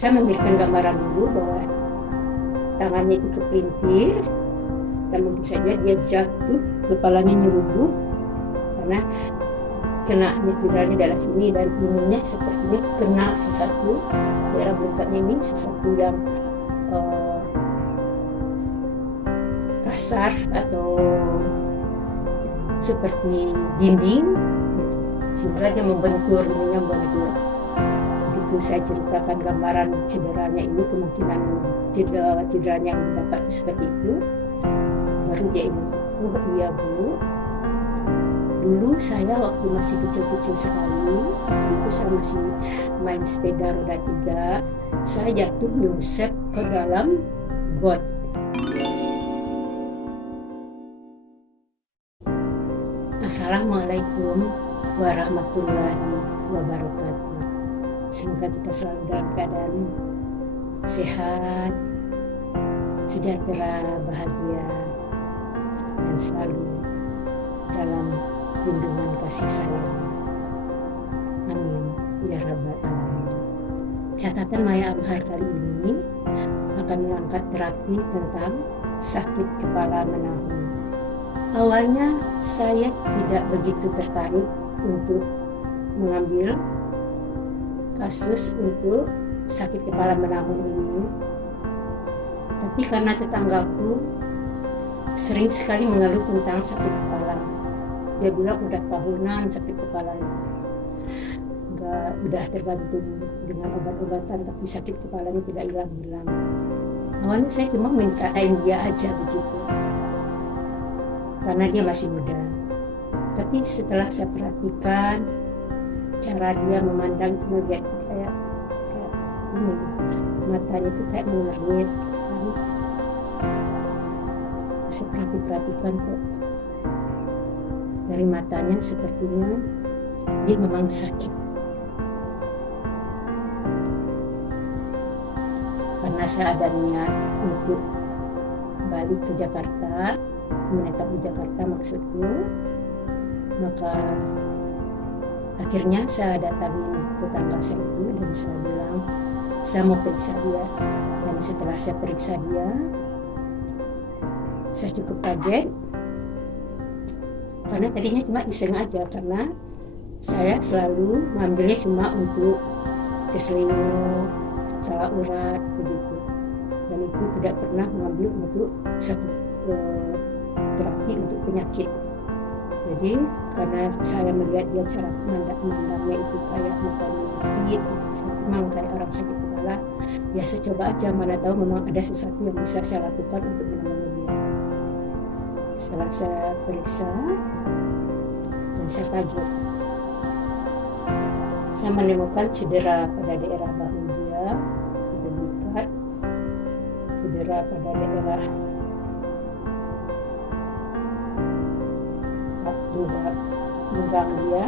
saya memberikan gambaran dulu bahwa tangannya itu kepelintir, dan mungkin saja dia jatuh, kepalanya nyeruduk karena kena cederanya dalam sini, dan ininya sepertinya kena sesuatu daerah bengkaknya ini, sesuatu yang kasar atau seperti dinding, sehingga dia membentur. Begitu saya ceritakan gambaran cederanya ini, kemungkinan cederanya yang didapat seperti itu, baru dia ingat, oh iya Bu, dulu saya waktu masih kecil-kecil sekali, itu saya masih main sepeda roda 3, saya jatuh nyungsep ke dalam got. Assalamualaikum warahmatullahi wabarakatuh. Semoga kita selalu dalam keadaan sehat, sejahtera, bahagia, dan selalu dalam lindungan kasih sayang. Amin ya rabbal alamin. Catatan Maya Amhar kali ini akan mengangkat terapi tentang sakit kepala menahun. Awalnya saya tidak begitu tertarik untuk mengambil kasus untuk sakit kepala menahun ini, tapi karena tetanggaku sering sekali mengeluh tentang sakit kepala. Dia bilang udah tahunan sakit kepala, udah tergantung dengan obat-obatan, tapi sakit kepalanya tidak hilang-hilang. Awalnya saya cuma mintain dia aja begitu, karena dia masih muda. Tapi setelah saya perhatikan cara dia memandang, melihat kayak ini, matanya itu kayak mengernyit kan. Saya perhatikan kok dari matanya sepertinya dia memang sakit. Karena saya ada niat untuk balik ke Jakarta, menetap di Jakarta maksudku, maka akhirnya saya datangi tetangga saya itu dan saya bilang saya mau periksa dia. Dan setelah saya periksa dia, saya cukup kaget karena tadinya cuma iseng aja, karena saya selalu ngambilnya cuma untuk keselingkuh, salah urat begitu, dan itu tidak pernah mengambil untuk satu terapi untuk penyakit. Jadi karena saya melihat dia cara mandangnya itu kayak mukanya sakit, memang kayak orang sakit kepala, ya saya coba aja, mana tahu memang ada sesuatu yang bisa saya lakukan untuk menolong dia. Setelah saya periksa dan saya kaget, saya menemukan cedera pada daerah bahu dia, sudah diikat, cedera pada daerah lubang dia,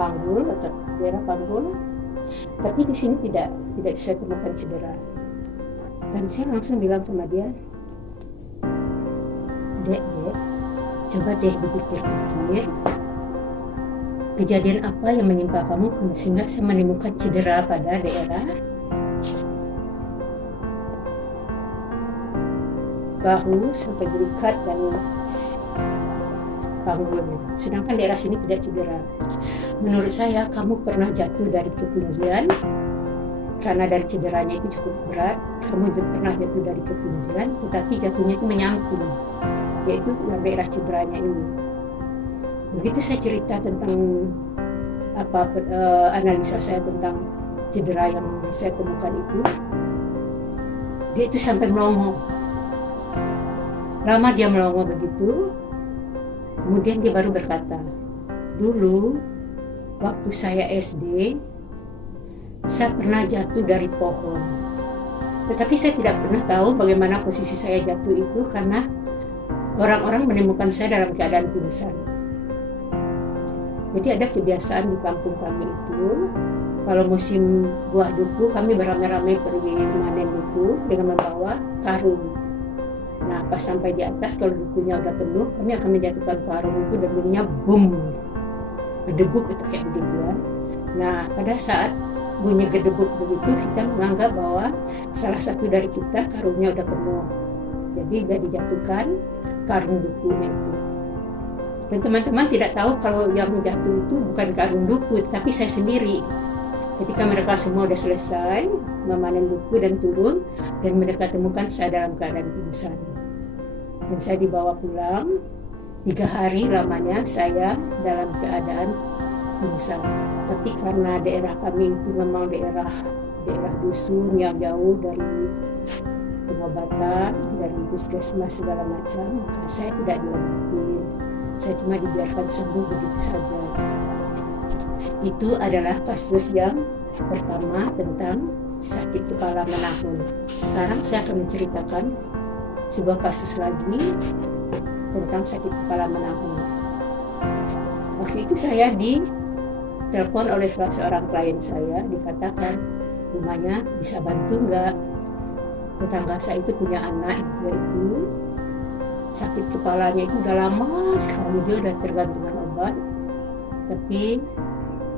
panggul atau daerah panggul, tapi di sini tidak saya temukan cedera. Dan saya langsung bilang sama dia, Dek, coba deh dipikir-pikir kejadian apa yang menimpa kamu sehingga saya menemukan cedera pada daerah bahu sampai diikat dan panggulnya, sedangkan daerah sini tidak cedera. Menurut saya kamu pernah jatuh dari ketinggian, karena dari cederanya itu cukup berat. Kamu pernah jatuh dari ketinggian, tetapi jatuhnya itu menyangkut, yaitu daerah cederanya ini. Begitu saya cerita tentang analisa saya tentang cedera yang saya temukan itu, dia itu sampai melongo. Lama dia melongo begitu. Kemudian dia baru berkata, dulu waktu saya SD, saya pernah jatuh dari pohon. Tetapi saya tidak pernah tahu bagaimana posisi saya jatuh itu, karena orang-orang menemukan saya dalam keadaan pingsan. Jadi ada kebiasaan di kampung kami itu, kalau musim buah duku, kami beramai-ramai pergi memanen duku dengan membawa karung. Nah, pas sampai di atas, kalau dukunya udah penuh, kami akan menjatuhkan karung itu dan bunyinya boom, berdebuk itu kayak begitu ya. Nah, pada saat bunyi gedebuk begitu, kita menganggap bahwa salah satu dari kita karungnya udah penuh. Jadi gak dijatuhkan karung dukunya itu. Dan teman-teman tidak tahu kalau yang jatuh itu bukan karung duku, tapi saya sendiri. Ketika mereka semua udah selesai memanen duku dan turun, dan mereka temukan saya dalam keadaan pingsan. Dan saya dibawa pulang. 3 hari lamanya saya dalam keadaan pingsan. Tapi karena daerah kami itu memang daerah dusun yang jauh dari pengobatan, dari puskesmas segala macam, maka saya tidak diobatin. Saya cuma dibiarkan sembuh begitu saja. Itu adalah kasus yang pertama tentang sakit kepala menahun. Sekarang saya akan menceritakan sebuah kasus lagi tentang sakit kepala menahun. Waktu itu saya ditelepon oleh salah seorang klien saya, dikatakan rumahnya bisa bantu nggak? Tetangga saya itu punya anak, dia itu sakit kepalanya itu udah lama sekali, dia udah tergantungan obat, tapi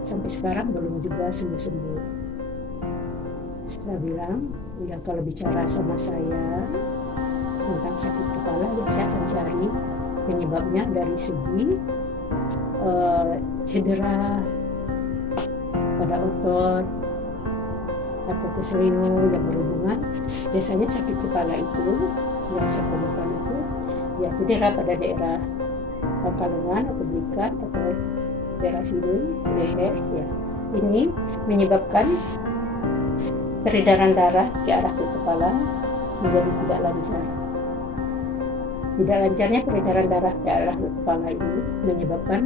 sampai sekarang belum juga sembuh-sembuh. Saya bilang, ya kalau bicara sama saya tentang sakit kepala, ya saya akan cari penyebabnya dari segi cedera pada otot atau keselio yang berhubungan. Biasanya sakit kepala itu yang saya temukan itu ya cedera pada daerah pangkal lengan atau belikat atau daerah sini, leher ya. Ini menyebabkan peredaran darah ke arah ke kepala menjadi tidak lancar. Tidak lancarnya peredaran darah ke arah ke kepala ini menyebabkan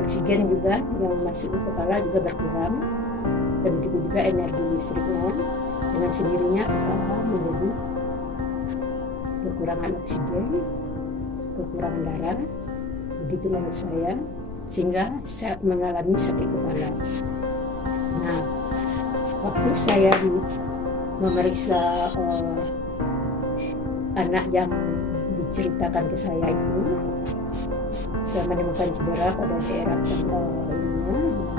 oksigen juga yang masuk ke kepala juga berkurang, dan begitu juga energi listriknya. Dengan sendirinya kepala menjadi kekurangan oksigen, kekurangan darah, begitu menurut saya, sehingga saya mengalami sakit kepala. Nah, waktu saya memeriksa anak yang diceritakan ke saya itu, saya menemukan cedera pada daerah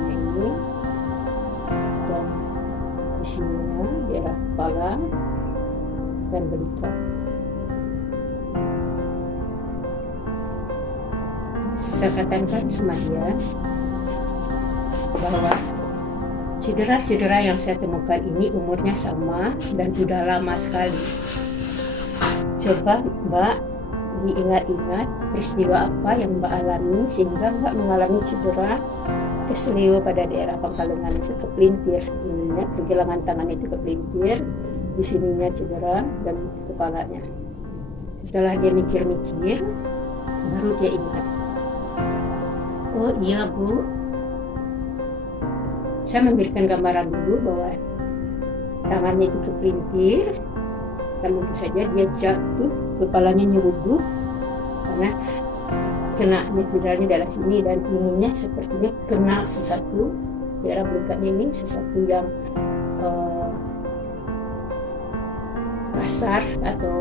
ini dan di sininya daerah kepala dan belikat. Saya katakan sama dia bahwa cedera-cedera yang saya temukan ini umurnya sama dan sudah lama sekali. Coba Mbak diingat-ingat peristiwa apa yang Mbak alami sehingga Mbak mengalami cedera keselio pada daerah pangkal lengan itu kepelintir, ininya pergelangan tangan itu kepelintir, di sininya cedera dan kepalanya. Setelah dia mikir-mikir, baru dia ingat. Oh iya Bu, saya memberikan gambaran dulu bahwa tangannya itu kepelintir dan mungkin saja dia jatuh, kepalanya nyeruduk karena kena cederanya dalam sini, dan ininya sepertinya kena sesuatu daerah belukatnya ini, sesuatu yang kasar atau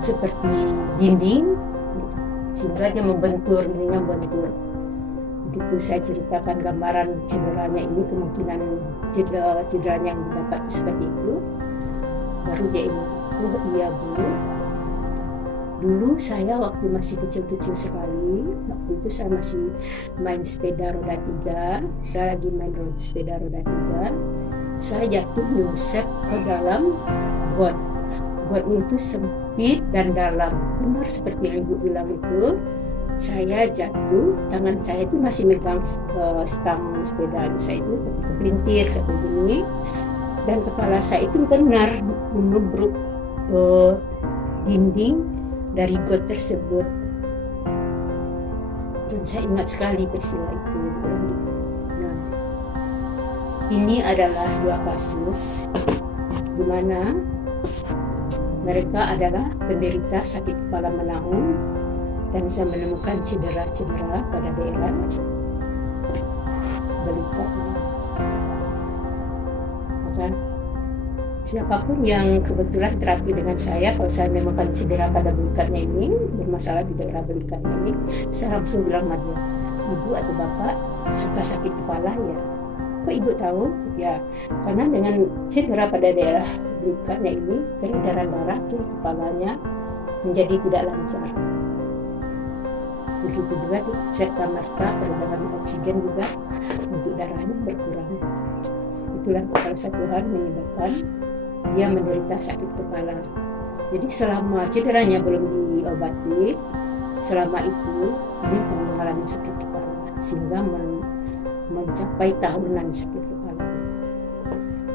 seperti dinding gitu. Sehingga dia membentur, ininya membentur. Begitu saya ceritakan gambaran cederanya ini, kemungkinan cederanya yang didapat seperti itu, baru dia ingat, oh iya Bu, dulu saya waktu masih kecil-kecil sekali, waktu itu saya masih main sepeda roda 3, saya lagi main sepeda roda 3, saya jatuh nyusep ke dalam got. Gotnya itu sempit dan dalam, benar seperti yang Ibu bilang itu. Saya jatuh, tangan saya itu masih megang stang sepeda saya itu kepelintir kayak begini, dan kepala saya itu benar menubruk dinding dari got tersebut. Dan saya ingat sekali peristiwa itu. Nah, ini adalah 2 kasus di mana mereka adalah penderita sakit kepala menahun, dan saya menemukan cedera-cedera pada daerah belikat. Maka siapapun yang kebetulan terapi dengan saya, kalau saya menemukan cedera pada belikatnya ini, bermasalah di daerah belikatnya ini, saya langsung bilang sama dia, Ibu atau Bapak suka sakit kepala ya? Kok ibu tahu? Ya, karena dengan cedera pada daerah belikatnya ini, peredaran darah ke kepalanya menjadi tidak lancar. Begitu juga serta merta peredaran oksigen juga untuk darahnya berkurang. Itulah salah satu hal menyebabkan dia menderita sakit kepala. Jadi selama cederanya belum diobati, selama itu dia mengalami sakit kepala sehingga mencapai tahunan sakit kepala.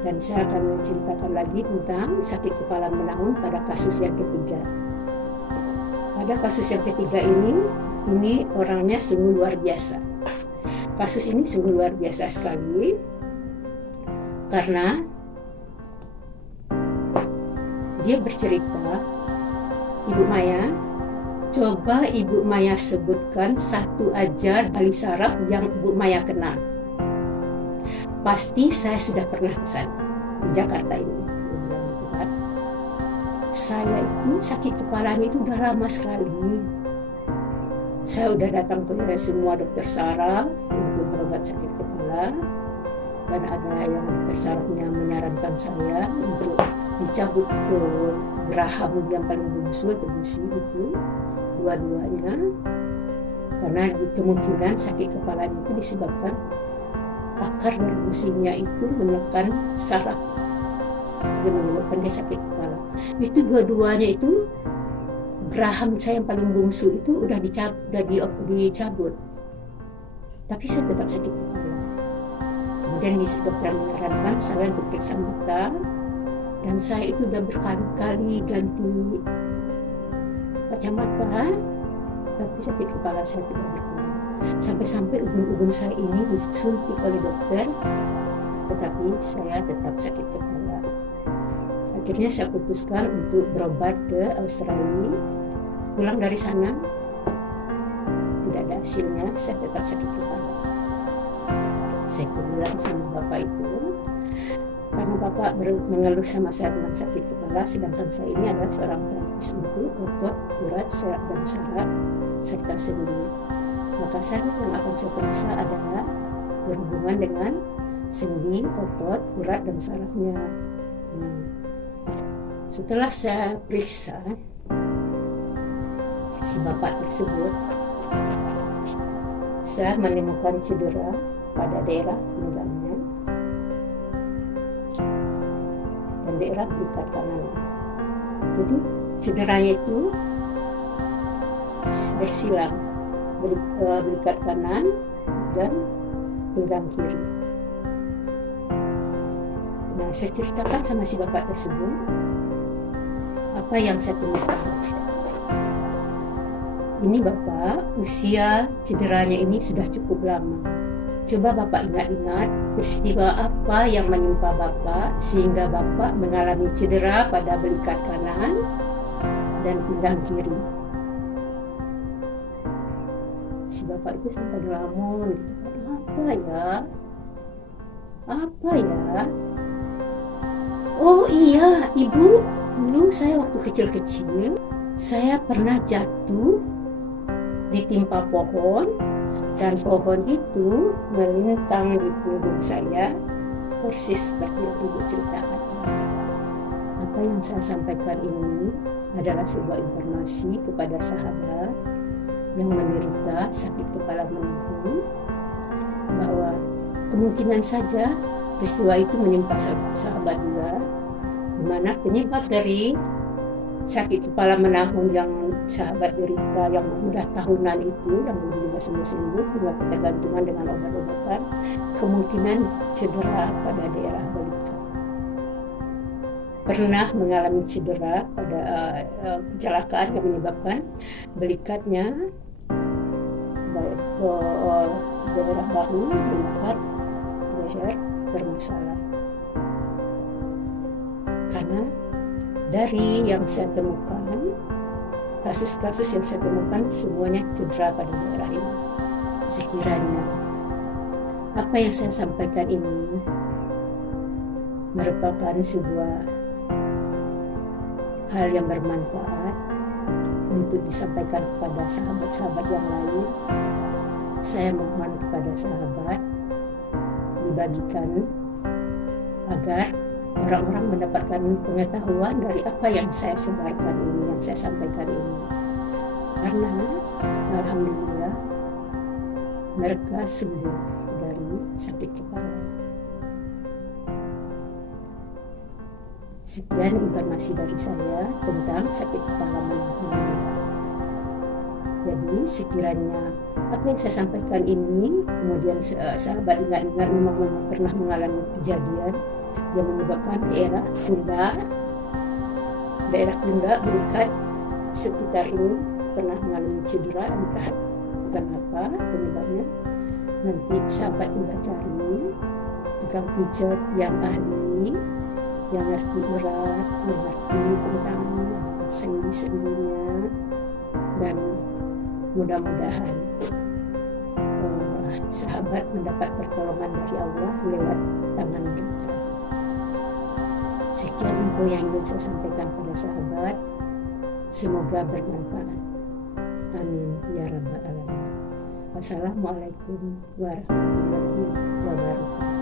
Dan saya akan menceritakan lagi tentang sakit kepala menahun pada kasus yang ketiga. Pada kasus yang ketiga ini orangnya sungguh luar biasa. Kasus ini sungguh luar biasa sekali karena dia bercerita, Ibu Maya, coba Ibu Maya sebutkan satu aja tali saraf yang Ibu Maya kenal. Pasti saya sudah pernah ke sana, di Jakarta ini. Dia bilang gitu kan. Saya itu sakit kepalanya itu udah lama sekali. Saya udah datang ke semua dokter saraf untuk berobat sakit kepala. Dan ada yang dokter sarafnya menyarankan saya untuk dicabut ke geraham yang paling bungsu atau busi itu, dua-duanya. Karena kemungkinan sakit kepala itu disebabkan akar dari businya itu menekan saraf, dia menyebabkan dia sakit kepala. Itu dua-duanya itu geraham saya yang paling bungsu itu udah dicabut, tapi saya tetap sakit kepala. Kemudian dokter menyarankan saya untuk periksa mata, dan saya itu udah berkali-kali ganti kacamata, tapi sakit kepala saya tidak berkurang. Sampai-sampai ubun-ubun saya ini disuntik oleh dokter, tetapi saya tetap sakit kepala. Akhirnya saya putuskan untuk berobat ke Australia. Pulang dari sana tidak ada hasilnya, saya tetap sakit kepala. Saya bilang sama bapak itu, karena bapak mengeluh sama saya tentang sakit kepala, sedangkan saya ini adalah seorang terapis untuk otot, urat, dan saraf serta sendi. Maka saya yang akan saya periksa adalah berhubungan dengan sendi, otot, urat, dan sarafnya. Setelah saya periksa si bapak tersebut, saya menemukan cedera pada daerah pinggangnya dan daerah belikat kanan. Jadi cederanya itu bersilang, belikat kanan dan pinggang kiri. Nah, saya ceritakan sama si bapak tersebut apa yang saya temukan. Ini bapak, usia cederanya ini sudah cukup lama. Coba bapak ingat-ingat peristiwa apa yang menimpa bapak sehingga bapak mengalami cedera pada belikat kanan dan pinggang kiri. Si bapak itu sampai ngelamun gitu. Apa ya? Oh iya, ibu, dulu saya waktu kecil-kecil saya pernah jatuh ditimpa pohon, dan pohon itu melintang di punggung saya persis seperti yang ibu ceritakan. Apa yang saya sampaikan ini adalah sebuah informasi kepada sahabat yang menderita sakit kepala menahun, bahwa kemungkinan saja peristiwa itu menimpa sahabat juga, di mana penyebab dari sakit kepala menahun yang sahabat derita yang sudah tahunan itu, yang belum juga sembuh-sembuh hingga ketergantungan dengan obat-obatan, kemungkinan cedera pada daerah belikat. Pernah mengalami cedera pada kecelakaan yang menyebabkan belikatnya, daerah bahu, belikat, leher bermasalah. Karena dari yang saya temukan, kasus-kasus yang saya temukan semuanya cedera pada daerah ini. Sekiranya apa yang saya sampaikan ini merupakan sebuah hal yang bermanfaat untuk disampaikan kepada sahabat-sahabat yang lain, saya mohon kepada sahabat, di dibagikan agar orang-orang mendapatkan pengetahuan dari apa yang saya sebarkan ini, yang saya sampaikan ini. Karena alhamdulillah mereka sembuh dari sakit kepala. Sekian informasi dari saya tentang sakit kepala menahun ini. Jadi sekiranya apa yang saya sampaikan ini kemudian sahabat ingat-ingat memang pernah mengalami kejadian yang menyebabkan daerah pundak berikat sekitar ini pernah mengalami cedera, entah bukan apa penyebabnya, nanti sahabat tinggal cari tukang pijat yang ahli, yang ngerti urat, yang ngerti tentang sendi-sendinya, dan mudah-mudahan sahabat mendapat pertolongan dari Allah lewat tangan mereka. Sekian info yang ingin saya sampaikan pada sahabat, semoga bermanfaat. Amin ya rabbal alamin. Wassalamualaikum warahmatullahi wabarakatuh.